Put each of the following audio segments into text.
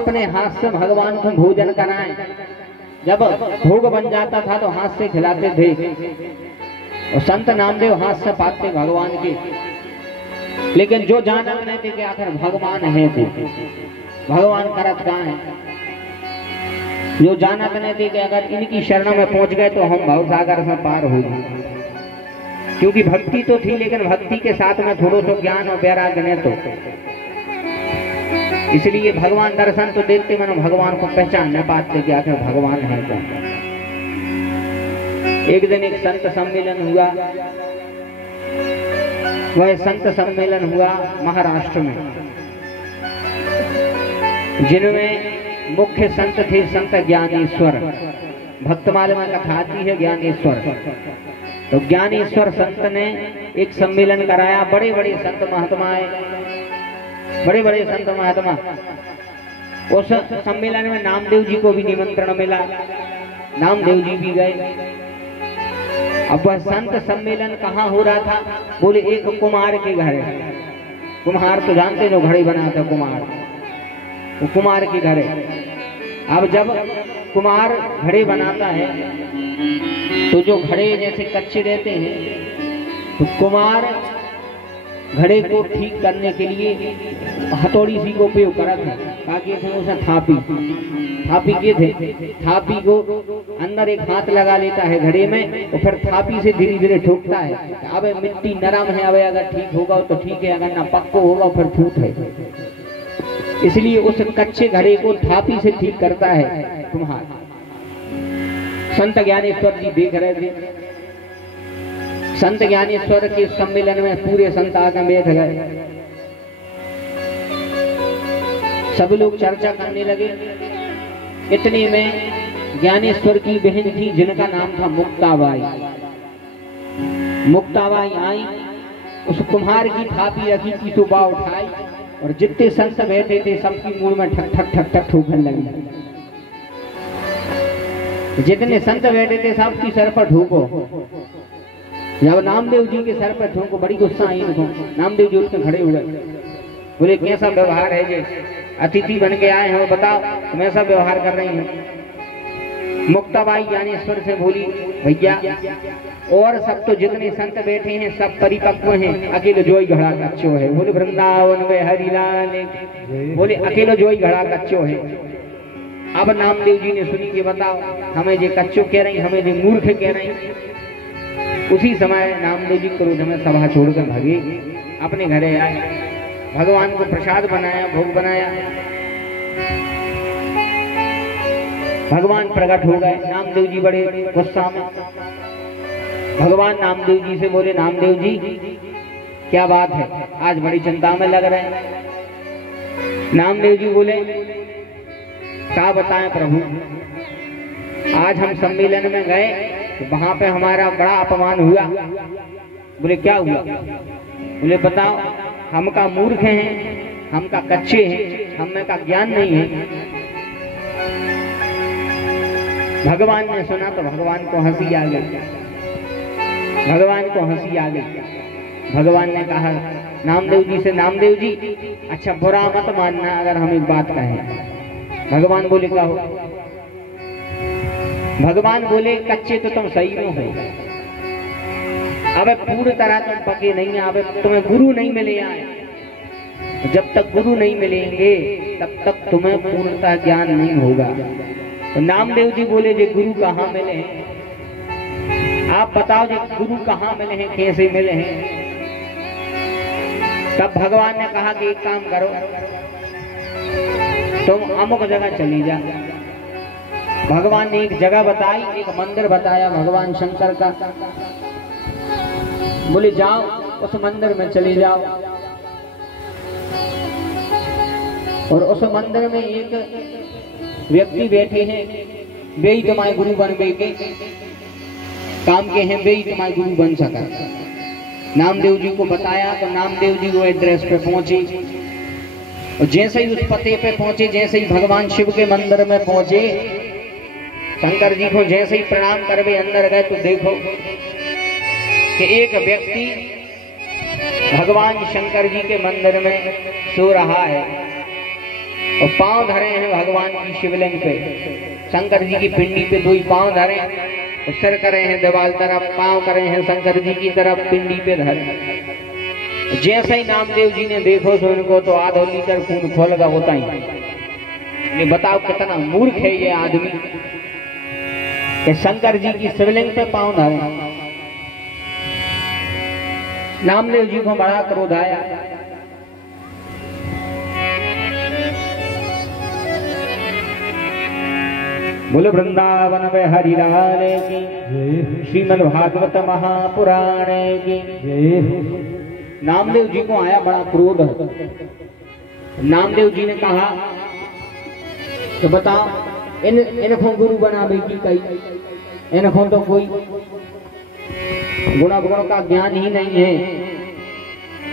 अपने हाथ से भगवान को भोजन कराएं। जब भोग बन जाता था तो हाथ से खिलाते थे, और संत नामदेव हाथ से पाते भगवान के। लेकिन जो जानत नहीं थे कि आखिर भगवान है थे, भगवान करत कहाँ है, जो जानत नहीं थे कि अगर इनकी शरण में पहुंच गए तो हम भव सागर से पार हो गए। क्योंकि भक्ति तो थी, लेकिन भक्ति के साथ में थोड़ा सा ज्ञान और वैराग्य ने तो, इसलिए भगवान दर्शन तो देखते मन भगवान को पहचान न पाते कि आखिर भगवान है कौन। एक दिन एक संत सम्मेलन हुआ, वह संत सम्मेलन हुआ महाराष्ट्र में, जिनमें मुख्य संत थे संत ज्ञानेश्वर। भक्तमाल में कथा आती है ज्ञानेश्वर। तो ज्ञानेश्वर संत ने एक सम्मेलन कराया, बड़े बड़े संत महात्माएं, बड़े बड़े संत महात्मा। उस सम्मेलन में नामदेव जी को भी निमंत्रण मिला, नामदेव जी भी गए। अब वह संत सम्मेलन कहाँ हो रहा था, बोले एक कुम्हार के घर है। कुम्हार तो जानते जो घड़े बनाता कुम्हार, वो कुम्हार के घर है। अब जब कुम्हार घड़े बनाता है तो जो घड़े जैसे कच्चे रहते हैं, तो कुम्हार घड़े को ठीक करने के लिए हथौड़ी सी को उपयोग करते हैं, ताकि उसे थापी के थे, थापी को अंदर एक हाथ लगा लेता है घड़े में, तो फिर थापी से धीरे धीरे ठोकता है। अब मिट्टी नरम है, अब अगर ठीक होगा तो ठीक है, अगर ना पक्को होगा फिर फूट है। इसलिए उस कच्चे घड़े को थापी से ठीक करता है कुम्हार। संत ज्ञानेश्वर जी देख रहे थे। संत ज्ञानेश्वर के सम्मेलन में पूरे संत आकर बैठ गए। सब लोग चर्चा करने लगे। इतने में ज्ञानेश्वर की बहन थी, जिनका नाम था मुक्ताबाई। मुक्ताबाई आई, उस कुम्हार की थापी रखी की सुबह उठाई, और जितने संत बैठे थे सबकी मुंह में ठक ठक ठक ठक ठोकने लगी। जितने संत बैठे थे सबकी सर पर ठोको। जब नामदेव जी के सर पर ठोको, बड़ी गुस्सा आई उनको। नामदेव जी उठकर खड़े हुए, बोले कैसा व्यवहार है जी, अतिथि बन के आए हो, बताओ तुम ऐसा व्यवहार कर रही हो। मुक्ताबाई ज्ञानेश्वर से बोली, भैया और सब तो जितने संत बैठे हैं सब परिपक्व हैं, अकेले जोई घड़ा कच्चो है। बोले वृंदावन में हरिलाल, बोले अकेले जोई घड़ा कच्चो है। अब नामदेव जी ने सुनी कि बताओ हमें जे कच्चो कह रही, हमें जे मूर्ख कह रही। उसी समय नामदेव जी क्रोध में सभा छोड़कर भागे, अपने घरे आए, भगवान को प्रसाद बनाया, भोग बनाया। भगवान प्रकट हो गए। नामदेव जी बड़े गुस्सा में। भगवान नामदेव जी से बोले, नामदेव जी क्या बात है, आज बड़ी चिंता में लग रहे हैं। नामदेव जी बोले, क्या बताएं प्रभु, आज हम सम्मेलन में गए तो वहां पे हमारा बड़ा अपमान हुआ। बोले क्या हुआ? बोले बताओ, हम का मूर्ख हैं, हम का कच्चे हैं, हमें का ज्ञान नहीं है। भगवान ने सुना तो भगवान को हंसी आ गई। भगवान को हंसी आ गई। भगवान ने कहा नामदेव जी से, नामदेव जी अच्छा बुरा मत मानना अगर हम एक बात कहें। भगवान बोले क्या हो? भगवान बोले कच्चे तो तुम सही में हो, अब पूरी तरह तुम पके नहीं है, अब तुम्हें गुरु नहीं मिले आए। जब तक गुरु नहीं मिलेंगे तब तक तुम्हें पूर्णतः ज्ञान नहीं होगा। तो नामदेव जी बोले, जे गुरु कहाँ मिले हैं? आप बताओ जे गुरु कहाँ मिले हैं, कैसे मिले हैं? तब भगवान ने कहा कि एक काम करो, तुम अमुक जगह चली जा। भगवान ने एक जगह बताई, एक मंदिर बताया भगवान शंकर का। बोले जाओ उस मंदिर में चले जाओ। और उस मंदिर में एक व्यक्ति बैठे हैं, वे ही तुम्हारे गुरु बन गए के काम के हैं, वे ही तुम्हारे गुरु बन सका। नामदेव जी को बताया तो नामदेव जी वो एड्रेस पे पहुंचे। और जैसे ही उस पते पे पहुंचे, जैसे ही भगवान शिव के मंदिर में पहुंचे, शंकर जी को जैसे ही प्रणाम करके अंदर गए तो देखो कि एक व्यक्ति भगवान शंकर जी के मंदिर में सो रहा है। और पांव धरे हैं भगवान की शिवलिंग पे, शंकर जी की पिंडी पे दो ही पांव धरे, और सिर करे हैं दीवार तरफ, पांव करे हैं शंकर जी की तरफ, पिंडी पे धरे। जैसे ही नामदेव जी ने देखो सो इनको तो आधो लीटर खून खोलगा होता ही। ये बताओ कितना मूर्ख है ये आदमी कि शंकर जी की शिवलिंग पे पांव धरे। नामदेव जी को बड़ा क्रोध आया। बोलो वृंदावन में हरि लाल की, श्रीमद् भागवत महापुराण की। नामदेव जी को आया बड़ा क्रोध। नामदेव जी ने कहा तो बताओ इनको गुरु बनावे की कई, इनको तो कोई गुणा गुण का ज्ञान ही नहीं है,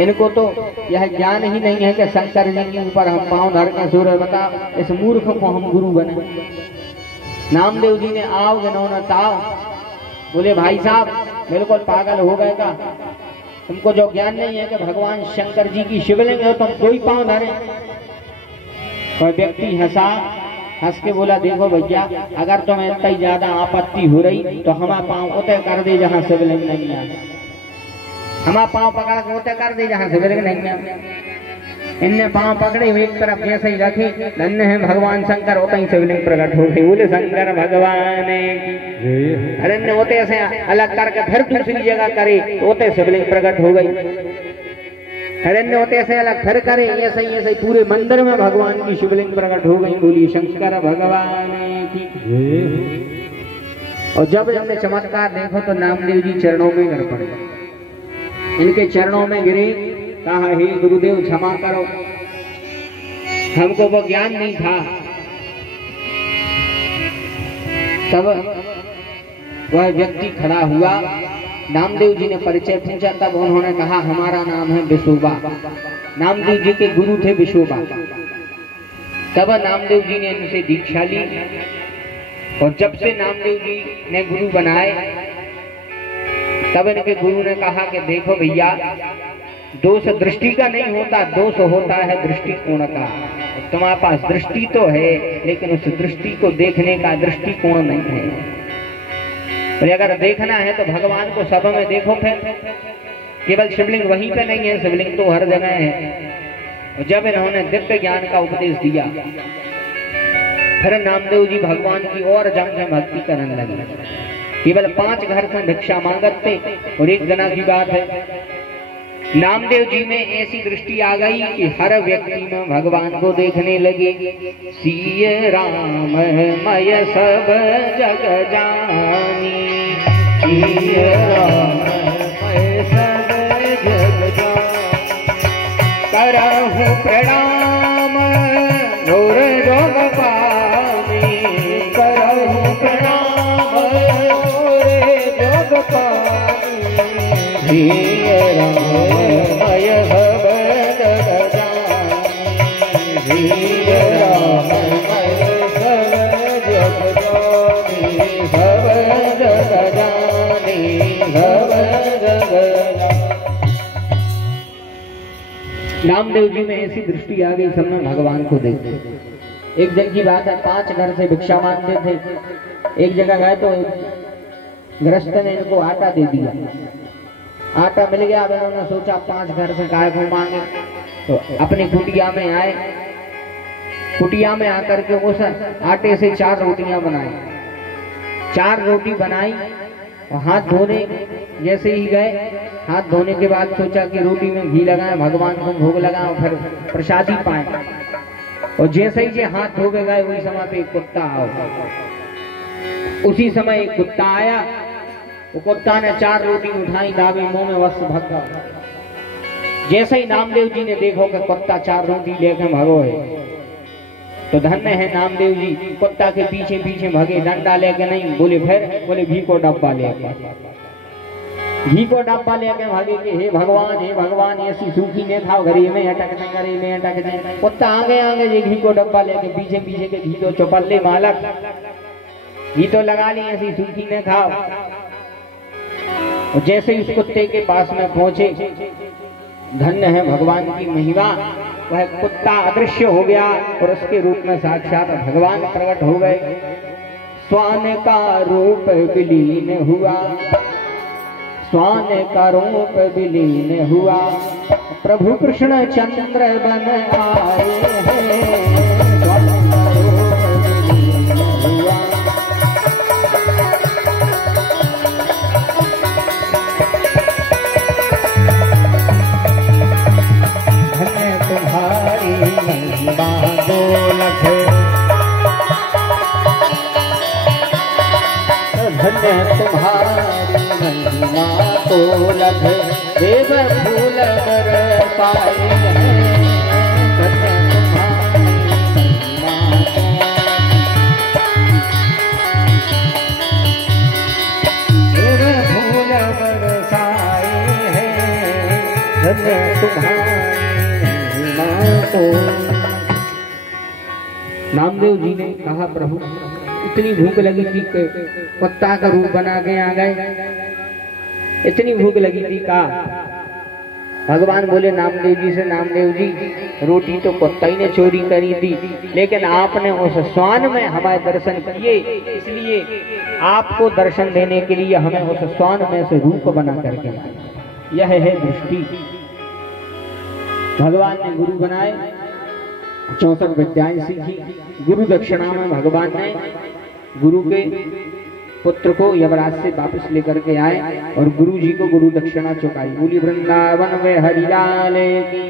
इनको तो यह ज्ञान ही नहीं है कि शंकर जी के ऊपर हम पांव धर के सूर्य। बता इस मूर्ख को हम गुरु बने। नामदेव जी ने आओ गिनौना ताव, बोले भाई साहब बिल्कुल पागल हो गए का, तुमको जो ज्ञान नहीं है कि भगवान शंकर जी की शिवलिंग है, तुम दो ही पांव धरे। कोई व्यक्ति हंस के बोला देखो भैया, अगर तुम्हें इतना ज्यादा आपत्ति हो रही तो हमारा पांव उतय कर दे जहां शिवलिंग नहीं है, हमारा पांव पकड़ के उतय कर दे जहां शिवलिंग नहीं है। इनने पांव पकड़े हुए एक तरफ जैसे ही रखे, धन्य है भगवान शंकर, होता ही शिवलिंग प्रकट हो गई। बोले शंकर भगवान की। अरे ने होते से अलग करके फिर दूसरी जगह करे, होते शिवलिंग प्रकट हो गई। अरे ने होते से अलग फिर करे, ऐसे ही पूरे मंदिर में भगवान की शिवलिंग प्रकट हो गई। बोली शंकर भगवान की। और जब हमने चमत्कार देखो तो नामदेव जी चरणों में गिर पड़े, इनके चरणों में गिरे, कहा हे गुरुदेव क्षमा करो, हमको वो ज्ञान नहीं था। तब वह व्यक्ति खड़ा हुआ, नामदेव जी ने परिचय पूछा, तब उन्होंने कहा हमारा नाम है विशोबा। नामदेव जी के गुरु थे विशोबा। तब नामदेव जी ने इनसे दीक्षा ली, और जब से नामदेव जी ने गुरु बनाए तब इनके गुरु ने कहा कि देखो भैया, दोष दृष्टि का नहीं होता, दोष होता है दृष्टिकोण का। तुम्हारे पास दृष्टि तो है, लेकिन उस दृष्टि को देखने का दृष्टिकोण नहीं है। और अगर देखना है तो भगवान को सब में देखो, फिर केवल शिवलिंग वहीं पे नहीं है, शिवलिंग तो हर जगह है। और जब इन्होंने दिव्य ज्ञान का उपदेश दिया, फिर नामदेव जी भगवान की और जम भक्ति करने लगे। केवल 5 घर से भिक्षा मांगत थे। और एक जना की बात है, नामदेव जी में ऐसी दृष्टि आ गई कि हर व्यक्ति में भगवान को देखने लगे। सिय राम मय सब जग जानी, सिय राम मय सब जग जानी, करहु प्रणाम जोर जोग पानी, करहु प्रणाम जोर जोग पानी। सिय राम नामदेव जी में ऐसी दृष्टि आ गई, सबने भगवान को देखते। एक जन की बात है, 5 घर से भिक्षा मांगते थे। एक जगह गए तो गृहस्थ ने इनको आटा दे दिया, आटा मिल गया। अब इन्होंने सोचा 5 घर से गाय को मांगे, तो अपनी कुटिया में आए। कुटिया में आकर के उस आटे से 4 रोटियां बनाई। 4 रोटी बनाई और हाथ धोने जैसे ही गए, हाथ धोने के बाद सोचा कि रोटी में घी लगाएं, भगवान को भोग लगाएं, फिर प्रसादी पाएं। और जैसे ही हाथ धो के गए, उसी समय पे एक कुत्ता आया। उसी समय एक कुत्ता आया, वो कुत्ता ने 4 रोटी उठाई, दाबी, मुंह में वस्त्र भगा। जैसे ही नामदेव जी ने देखो कि कुत्ता 4 रोटी लेकर भगो है, तो धन्य है नामदेव जी, कुत्ता के पीछे पीछे भगे, डंडा लेके नहीं। बोले फिर, बोले घी को डब्बा लेके, घी को डब्बा लेके भागे कि हे भगवान ऐसी सूखी ने खाओ, घरी में अटक नहीं, घरी में अटक नहीं। कुत्ता आगे आगे ये घी को डब्बा लेके, पीछे पीछे के घी तो चौपल्ले मालक, घी तो लगा ली, ऐसी सूखी ने खाओ। और जैसे ही उस कुत्ते के पास में पहुंचे, धन्य है भगवान की महिमा वह कुत्ता अदृश्य हो गया और उसके रूप में साक्षात भगवान प्रकट हो गए। स्वान का रूप विलीन हुआ, स्वान का रूप विलीन हुआ, प्रभु कृष्ण चंद्र बन आए हैं। स्वान का रूप विलीन हुआ, धन्य तुम्हारी महिमा गोलख, धन्य तुम्हारी महिमा गोलख, देव फूल बरसाए हैं। धन्य तुम्हारी महिमा, देव फूल बरसाए हैं। धन्य तुम्हारी महिमा को। नामदेव जी ने कहा प्रभु इतनी भूख लगी थी कि कुत्ता का रूप बना के आ गए, इतनी भूख लगी थी का। भगवान बोले नामदेव जी से, नामदेव जी रोटी तो कुत्ता ही ने चोरी करी थी, लेकिन आपने उस स्वान में हमारे दर्शन किए, इसलिए आपको दर्शन देने के लिए हमें उस स्वान में से रूप बना करके लाए। यह है दृष्टि। भगवान ने गुरु बनाए, 64 विद्याएं सीखी। गुरु दक्षिणा में भगवान ने गुरु के पुत्र को यमराज से वापस लेकर के आए और गुरु जी को गुरु दक्षिणा चुकाई। बोली वृंदावन में हरिलाल की।